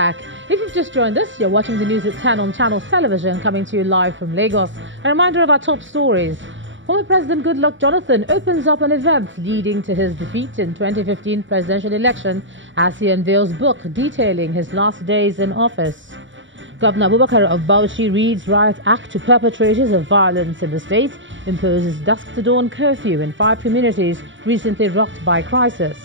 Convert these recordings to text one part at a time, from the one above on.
back. If you've just joined us, you're watching the news at 10 on Channels Television, coming to you live from Lagos. A reminder of our top stories. Former President Goodluck Jonathan opens up an event leading to his defeat in 2015 presidential election as he unveils book detailing his last days in office. Governor Abubakar of Bauchi reads Riot Act to perpetrators of violence in the state, imposes dusk-to-dawn curfew in 5 communities recently rocked by crisis.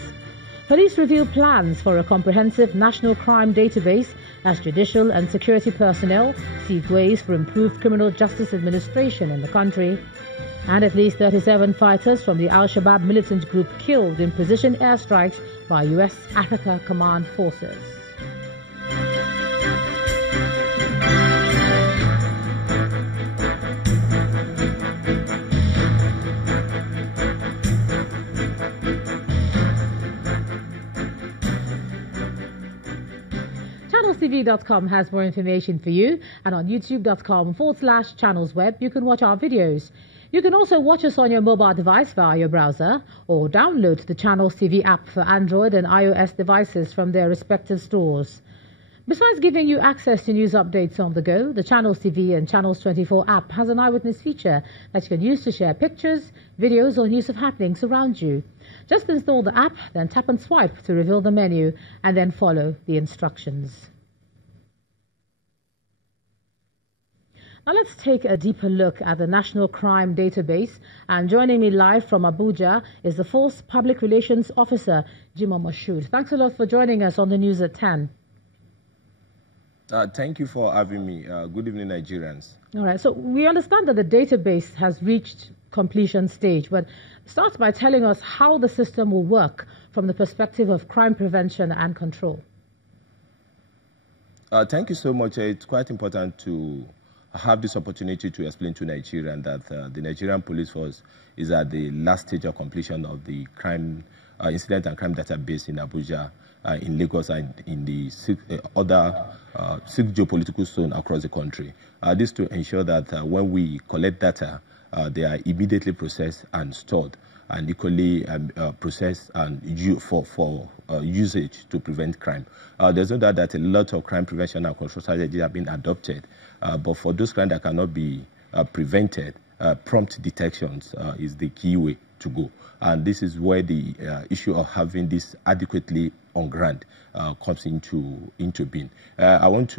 Police reveal plans for a comprehensive national crime database as judicial and security personnel seek ways for improved criminal justice administration in the country. And at least 37 fighters from the Al-Shabaab militant group killed in precision airstrikes by U.S. Africa Command forces. ChannelsTV.com has more information for you, and on youtube.com/channelsweb you can watch our videos. You can also watch us on your mobile device via your browser or download the Channels TV app for Android and iOS devices from their respective stores. Besides giving you access to news updates on the go, the Channels TV and Channels 24 app has an eyewitness feature that you can use to share pictures, videos or news of happenings around you. Just install the app, then tap and swipe to reveal the menu, and then follow the instructions. Now let's take a deeper look at the National Crime Database, and joining me live from Abuja is the Force Public Relations Officer, Jimoh Moshood. Thanks a lot for joining us on the news at 10. Thank you for having me. Good evening, Nigerians. All right, so we understand that the database has reached completion stage, but start by telling us how the system will work from the perspective of crime prevention and control. Thank you so much. It's quite important to have this opportunity to explain to Nigerians that the Nigerian police force is at the last stage of completion of the crime incident and crime database in Abuja, in Lagos, and in the other 6 geopolitical zones across the country. This to ensure that when we collect data, they are immediately processed and stored, and equally processed and for usage to prevent crime. There's no doubt that a lot of crime prevention and control strategies have been adopted, but for those crimes that cannot be prevented, prompt detections is the key way to go. And this is where the issue of having this adequately on ground comes into being. I want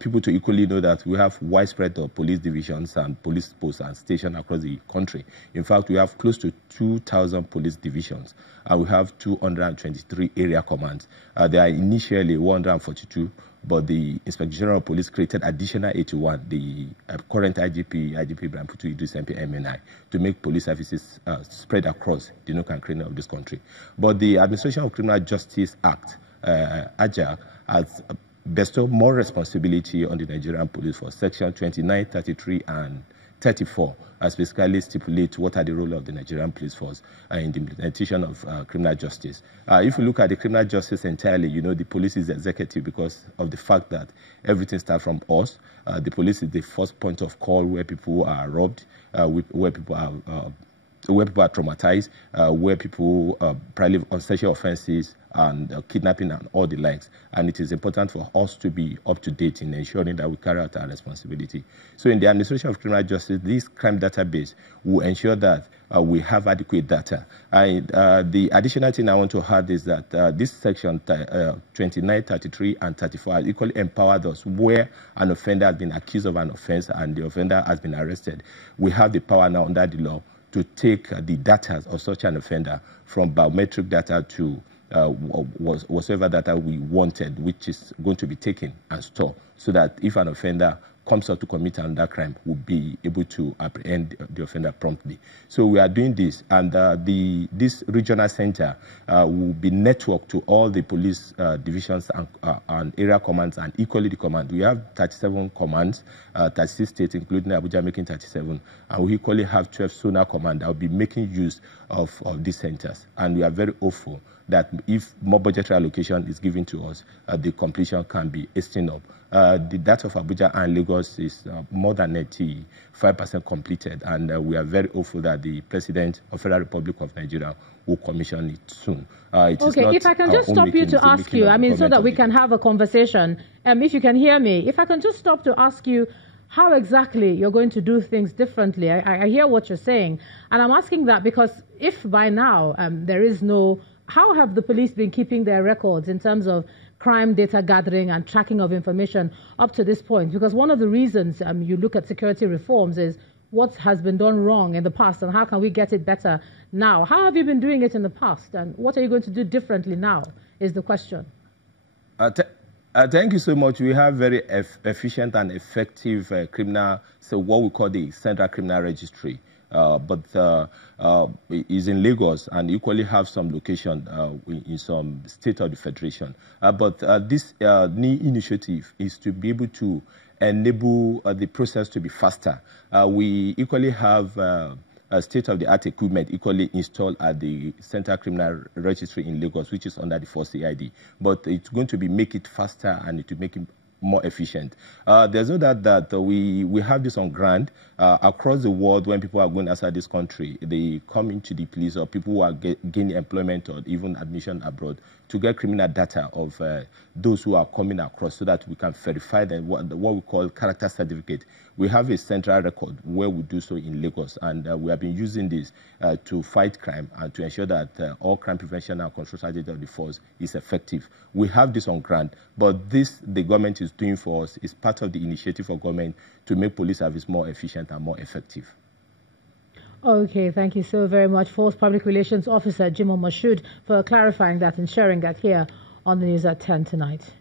people to equally know that we have widespread police divisions and police posts and stations across the country. In fact, we have close to 2,000 police divisions, and we have 223 area commands. There are initially 142, but the Inspector General of Police created additional 81, the current IGP Ibrahim Putu Idris MP MNI, to make police services spread across the nook and cranny of this country. But the Administration of Criminal Justice Act, AJAC, has bestowed more responsibility on the Nigerian police force. Section 29, 33, and 34 specifically stipulate what are the role of the Nigerian police force in the implementation of criminal justice. If you look at the criminal justice entirely, you know, the police is the executive because of the fact that everything starts from us. The police is the first point of call where people are robbed, where people are traumatized, where people probably on sexual offenses and kidnapping and all the likes. And it is important for us to be up to date in ensuring that we carry out our responsibility. So in the administration of criminal justice, this crime database will ensure that we have adequate data. The additional thing I want to add is that this section 29, 33, and 34 equally empowered us where an offender has been accused of an offense and the offender has been arrested. We have the power now under the law to take the data of such an offender, from biometric data to whatsoever data we wanted, which is going to be taken and stored, so that if an offender comes out to commit another crime, we'll be able to apprehend the offender promptly. So we are doing this, and this regional center will be networked to all the police divisions and area commands, and equally the command. We have 37 commands, 36 states, including Abuja making 37, and we equally have 12 zonal command that will be making use of these centers. And we are very hopeful that if more budgetary allocation is given to us, the completion can be hastened up. The data of Abuja and Lagos is more than 95% completed, and we are very hopeful that the President of the Federal Republic of Nigeria will commission it soon. Okay, if I can just stop you to ask you, I mean, so that we can have a conversation, if you can hear me, if I can just stop to ask you how exactly you're going to do things differently. I hear what you're saying, and I'm asking that because if by now there is no, how have the police been keeping their records in terms of crime data gathering and tracking of information up to this point? Because one of the reasons you look at security reforms is what has been done wrong in the past and how can we get it better now? How have you been doing it in the past, and what are you going to do differently now is the question. Thank you so much. We have very efficient and effective criminal, so what we call the Central Criminal Registry, but is in Lagos and equally have some location in some state of the Federation. But this new initiative is to be able to enable the process to be faster. We equally have state-of-the-art equipment equally installed at the Central Criminal Registry in Lagos, which is under the 4CID. But it's going to be make it faster and to make it more efficient. There's no doubt that we have this on ground across the world. When people are going outside this country, they come into the police, or people who are gaining employment or even admission abroad, to get criminal data of those who are coming across, so that we can verify them, what we call character certificate. We have a central record where we do so in Lagos, and we have been using this to fight crime and to ensure that all crime prevention and control strategy of the force is effective. We have this on ground, but this the government is doing for us is part of the initiative of government to make police service more efficient and more effective. Okay, thank you so very much, Force Public Relations Officer Jimoh Moshood, for clarifying that and sharing that here on the news at 10 tonight.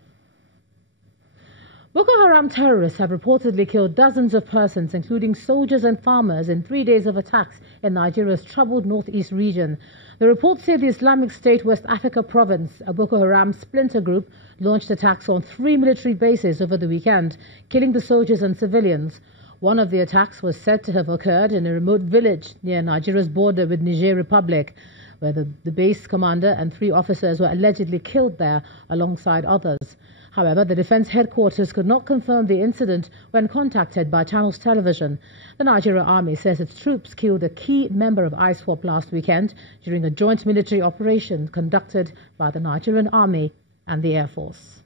Boko Haram terrorists have reportedly killed dozens of persons, including soldiers and farmers, in 3 days of attacks in Nigeria's troubled northeast region. The reports say the Islamic State West Africa province, a Boko Haram splinter group, launched attacks on 3 military bases over the weekend, killing the soldiers and civilians. One of the attacks was said to have occurred in a remote village near Nigeria's border with Niger Republic, where the base commander and 3 officers were allegedly killed there alongside others. However, the defense headquarters could not confirm the incident when contacted by Channels Television. The Nigerian Army says its troops killed a key member of ISWAP last weekend during a joint military operation conducted by the Nigerian Army and the Air Force.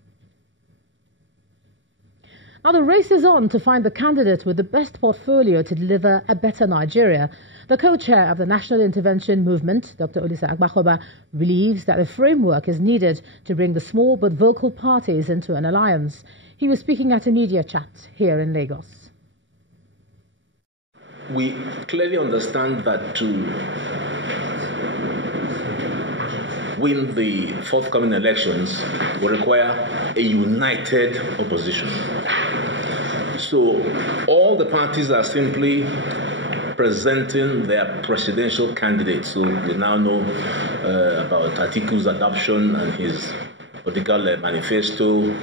Now, the race is on to find the candidate with the best portfolio to deliver a better Nigeria. The co-chair of the National Intervention Movement, Dr. Olisa Agbakoba, believes that a framework is needed to bring the small but vocal parties into an alliance. He was speaking at a media chat here in Lagos. We clearly understand that to win the forthcoming elections will require a united opposition. So all the parties are simply presenting their presidential candidates. So we now know about Atiku's adoption and his political manifesto,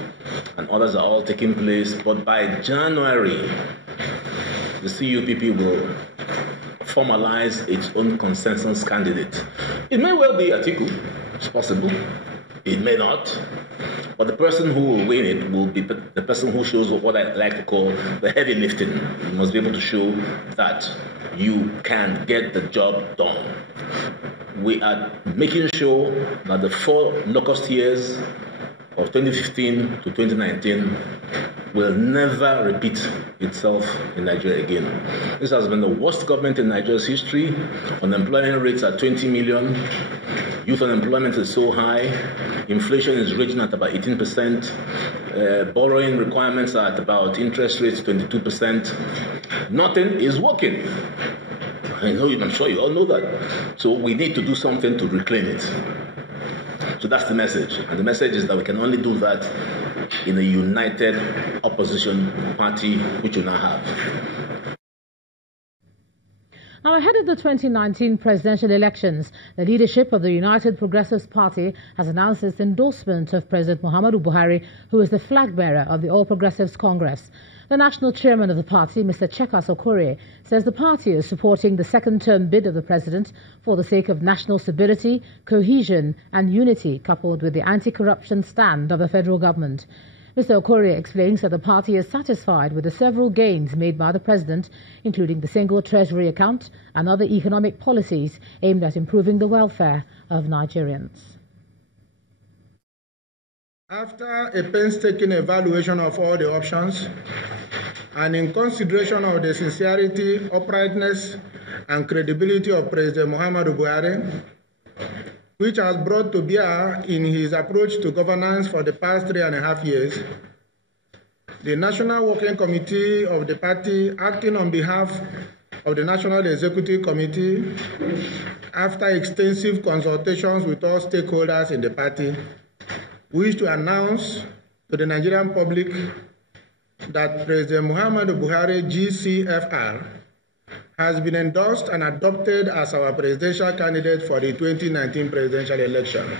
and others are all taking place. But by January, the CUPP will formalize its own consensus candidate. It may well be Atiku. It's possible. It may not. But the person who will win it will be the person who shows what I like to call the heavy lifting. You must be able to show that you can get the job done. We are making sure that the 4 locust years of 2015 to 2019 will never repeat itself in Nigeria again. This has been the worst government in Nigeria's history. Unemployment rates are 20 million. Youth unemployment is so high. Inflation is raging at about 18%. Borrowing requirements are at about interest rates 22%. Nothing is working. I'm sure you all know that. So we need to do something to reclaim it. So that's the message. And the message is that we can only do that in a united opposition party, which we now have. Now, ahead of the 2019 presidential elections, the leadership of the United Progressives Party has announced its endorsement of President Muhammadu Buhari, who is the flag bearer of the All Progressives Congress. The national chairman of the party, Mr. Chekas Okorie, says the party is supporting the second-term bid of the president for the sake of national stability, cohesion and unity, coupled with the anti-corruption stand of the federal government. Mr. Okorie explains that the party is satisfied with the several gains made by the president, including the single treasury account and other economic policies aimed at improving the welfare of Nigerians. After a painstaking evaluation of all the options, and in consideration of the sincerity, uprightness, and credibility of President Muhammadu Buhari, which has brought to bear in his approach to governance for the past 3.5 years, the National Working Committee of the party, acting on behalf of the National Executive Committee, after extensive consultations with all stakeholders in the party, wish to announce to the Nigerian public that President Muhammadu Buhari, GCFR, has been endorsed and adopted as our presidential candidate for the 2019 presidential election.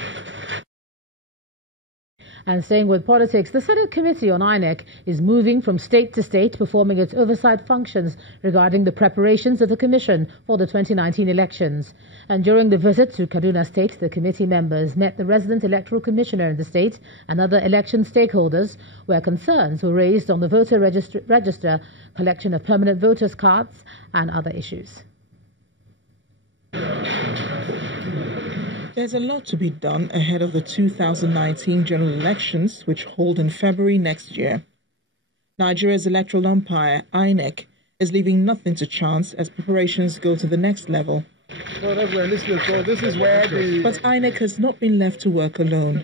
And staying with politics, the Senate Committee on INEC is moving from state to state, performing its oversight functions regarding the preparations of the Commission for the 2019 elections. And during the visit to Kaduna State, the committee members met the resident electoral commissioner in the state and other election stakeholders, where concerns were raised on the voter register, collection of permanent voters' cards, and other issues. There's a lot to be done ahead of the 2019 general elections, which hold in February next year. Nigeria's electoral umpire, INEC, is leaving nothing to chance as preparations go to the next level. But INEC has not been left to work alone.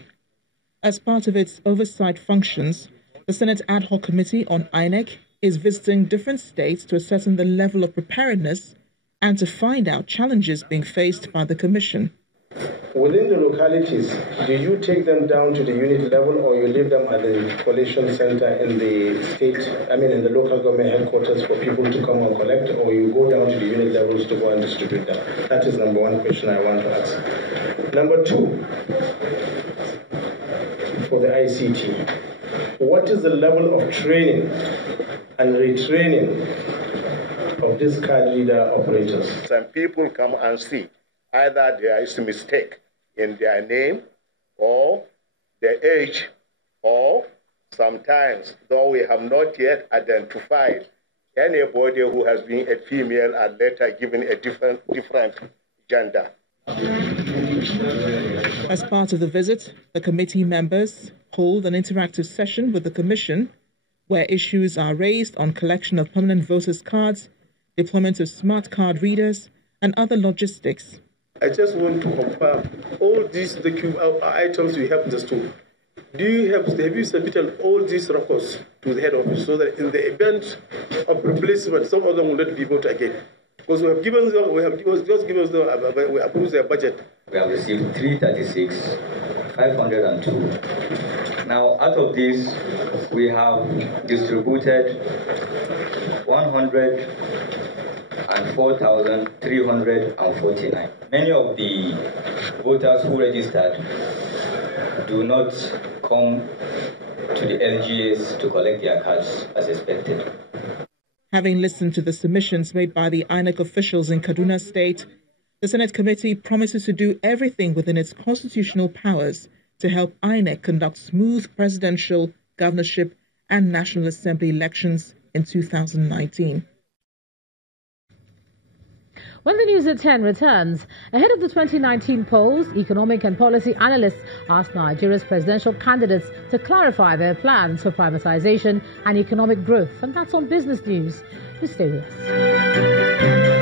As part of its oversight functions, the Senate Ad Hoc Committee on INEC is visiting different states to ascertain the level of preparedness and to find out challenges being faced by the Commission. Within the localities, do you take them down to the unit level, or you leave them at the collation center in the state, in the local government headquarters for people to come and collect, or you go down to the unit levels to go and distribute them? That is number one question I want to ask. Number two, for the ICT, what is the level of training and retraining of these card reader operators? Some people come and see either there is a mistake in their name or their age, or sometimes, though we have not yet identified anybody who has been a female and later given a different gender. As part of the visit, the committee members hold an interactive session with the Commission where issues are raised on collection of permanent voters' cards, deployment of smart card readers, and other logistics. I just want to confirm all these items we have just to. Have you submitted all these records to the head office so that in the event of replacement, some of them will not be voted again? Because we approved their budget. We have received 336, 502. Now, out of this, we have distributed 104,349. Many of the voters who registered do not come to the LGAs to collect their cards as expected. Having listened to the submissions made by the INEC officials in Kaduna State, the Senate Committee promises to do everything within its constitutional powers to help INEC conduct smooth presidential, governorship, and National Assembly elections in 2019. When the news at 10 returns, ahead of the 2019 polls, economic and policy analysts asked Nigeria's presidential candidates to clarify their plans for privatization and economic growth. And that's on Business News. You stay with us.